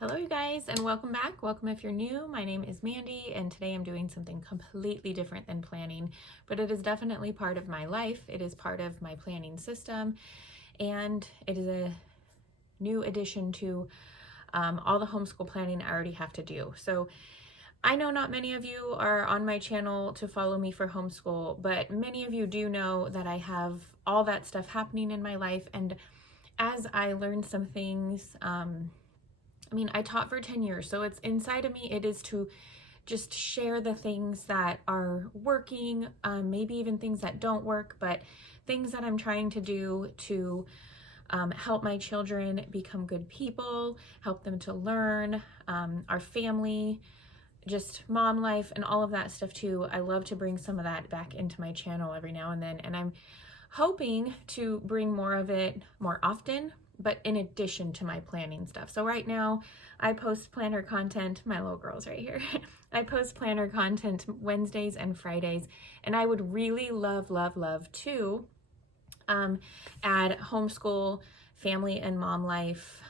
Hello you guys, and welcome back. Welcome if you're new. My name is Mandy, and today I'm doing something completely different than planning, but it is definitely part of my life. It is part of my planning system, and it is a new addition to all the homeschool planning I already have to do. So I know not many of you are on my channel to follow me for homeschool, but many of you do know that I have all that stuff happening in my life, and as I learn some things, I taught for 10 years, so it's inside of me. It is to just share the things that are working, maybe even things that don't work, but things that I'm trying to do to help my children become good people, help them to learn, our family, just mom life, and all of that stuff too. I love to bring some of that back into my channel every now and then, and I'm hoping to bring more of it more often, but in addition to my planning stuff. So right now I post planner content, my little girl's right here. I post planner content Wednesdays and Fridays, and I would really love to add homeschool, family and mom life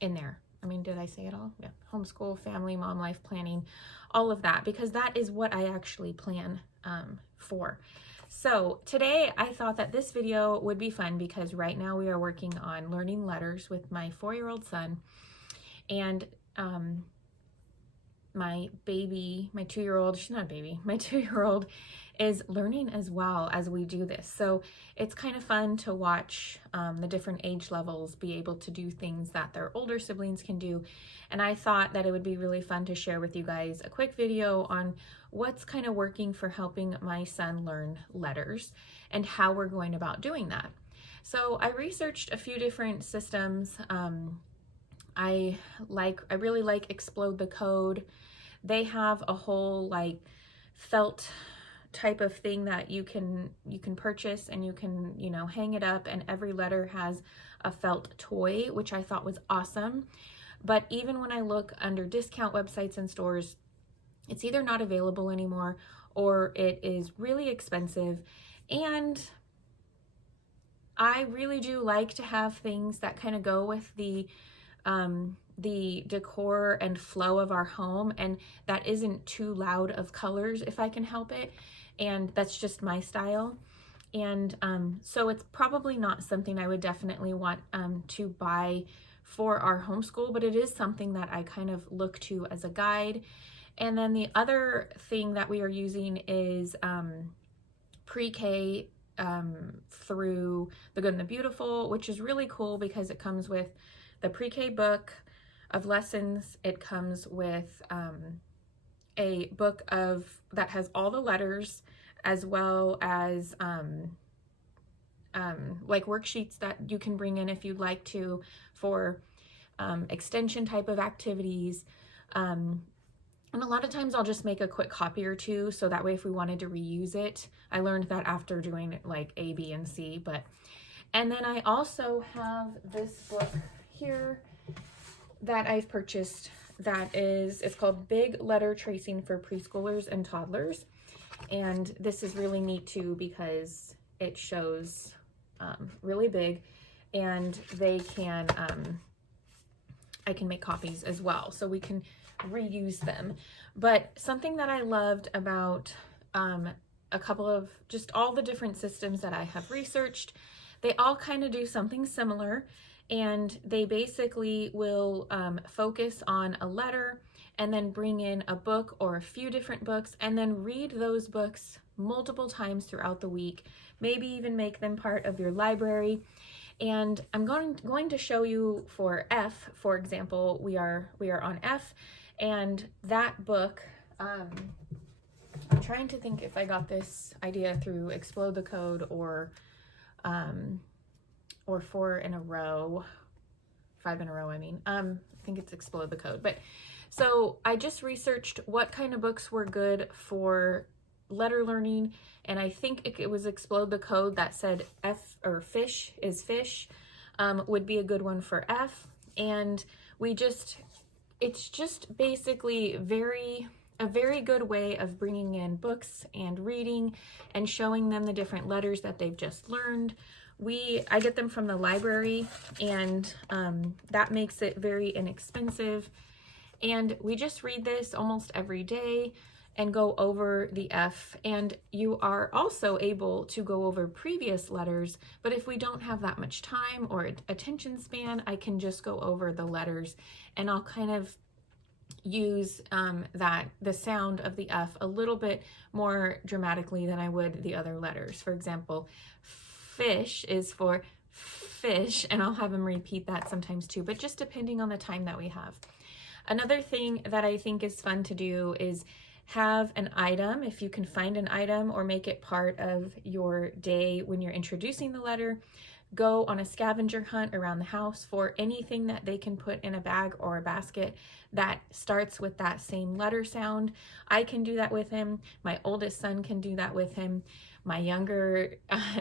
in there. Did I say it all? Yeah, homeschool, family, mom life planning, all of that, because that is what I actually plan for. So today I thought that this video would be fun because right now we are working on learning letters with my 4-year-old son, and my baby, my 2-year-old, she's not a baby, my 2-year-old is learning as well as we do this. So it's kind of fun to watch the different age levels be able to do things that their older siblings can do. And I thought that it would be really fun to share with you guys a quick video on what's kind of working for helping my son learn letters and how we're going about doing that. So I researched a few different systems. I really like Explode the Code. They have a whole like felt type of thing that you can purchase, and you can, hang it up, and every letter has a felt toy, which I thought was awesome. But even when I look under discount websites and stores, it's either not available anymore or it is really expensive. And I really do like to have things that kind of go with the decor and flow of our home, and that isn't too loud of colors if I can help it. And that's just my style. And so it's probably not something I would definitely want to buy for our homeschool, but it is something that I kind of look to as a guide. And then the other thing that we are using is pre-K through The Good and the Beautiful, which is really cool because it comes with the pre-K book of lessons. It comes with a book that has all the letters, as well as like worksheets that you can bring in if you'd like to for extension type of activities. And a lot of times I'll just make a quick copy or two, so that way if we wanted to reuse it. I learned that after doing like A, B, and C. And then I also have this book here that I've purchased it's called Big Letter Tracing for Preschoolers and Toddlers. And this is really neat too because it shows really big, and I can make copies as well, so we can reuse them. But something that I loved about a couple of just all the different systems that I have researched, they all kind of do something similar. And they basically will focus on a letter and then bring in a book or a few different books, and then read those books multiple times throughout the week, maybe even make them part of your library. And I'm going to show you for F, for example. We are on F, and that book, I'm trying to think if I got this idea through Explode the Code or 4 in a row, 5 in a row, I think it's Explode the Code. But so I just researched what kind of books were good for letter learning, and I think it was Explode the Code that said F, or Fish is Fish, would be a good one for F. And it's just basically very a very good way of bringing in books and reading and showing them the different letters that they've just learned. I get them from the library, and that makes it very inexpensive. And we just read this almost every day and go over the F. And you are also able to go over previous letters, but if we don't have that much time or attention span, I can just go over the letters, and I'll kind of use the sound of the F a little bit more dramatically than I would the other letters. For example, fish is for fish, and I'll have them repeat that sometimes too, but just depending on the time that we have. Another thing that I think is fun to do is have an item, if you can find an item or make it part of your day when you're introducing the letter. Go on a scavenger hunt around the house for anything that they can put in a bag or a basket that starts with that same letter sound. I can do that with him. My oldest son can do that with him. My younger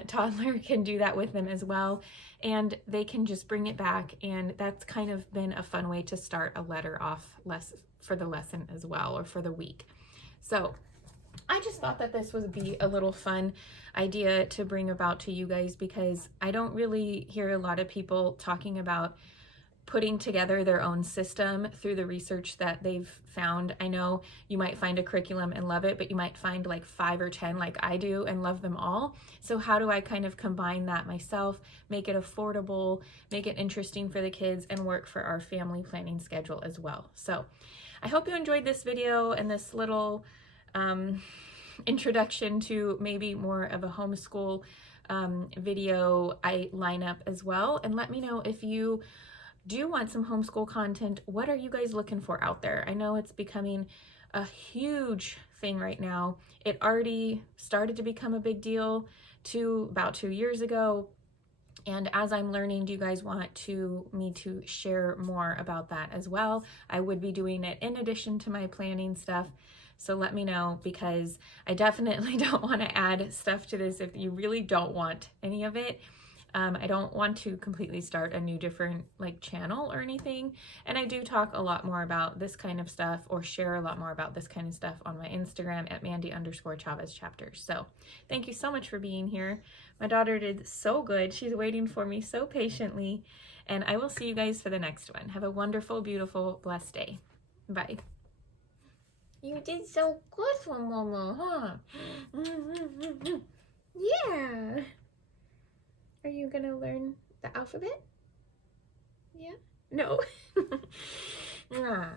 toddler can do that with them as well. And they can just bring it back. And that's kind of been a fun way to start a letter off for the lesson as well, or for the week. So I just thought that this would be a little fun idea to bring about to you guys, because I don't really hear a lot of people talking about putting together their own system through the research that they've found. I know you might find a curriculum and love it, but you might find like 5 or 10 like I do and love them all. So how do I kind of combine that myself, make it affordable, make it interesting for the kids, and work for our family planning schedule as well? So I hope you enjoyed this video and this little introduction to maybe more of a homeschool video I line up as well. And let me know if you do want some homeschool content. What are you guys looking for out there? I know it's becoming a huge thing right now. It already started to become a big deal about 2 years ago. And as I'm learning, do you guys want me to share more about that as well? I would be doing it in addition to my planning stuff. So let me know, because I definitely don't want to add stuff to this if you really don't want any of it. I don't want to completely start a new different channel or anything. And I do talk a lot more about this kind of stuff, or share a lot more about this kind of stuff on my Instagram at Mandy_Chavez chapters. So thank you so much for being here. My daughter did so good. She's waiting for me so patiently. And I will see you guys for the next one. Have a wonderful, beautiful, blessed day. Bye. You did so good for Mama, huh? Yeah. Are you gonna learn the alphabet? Yeah? No. Ah.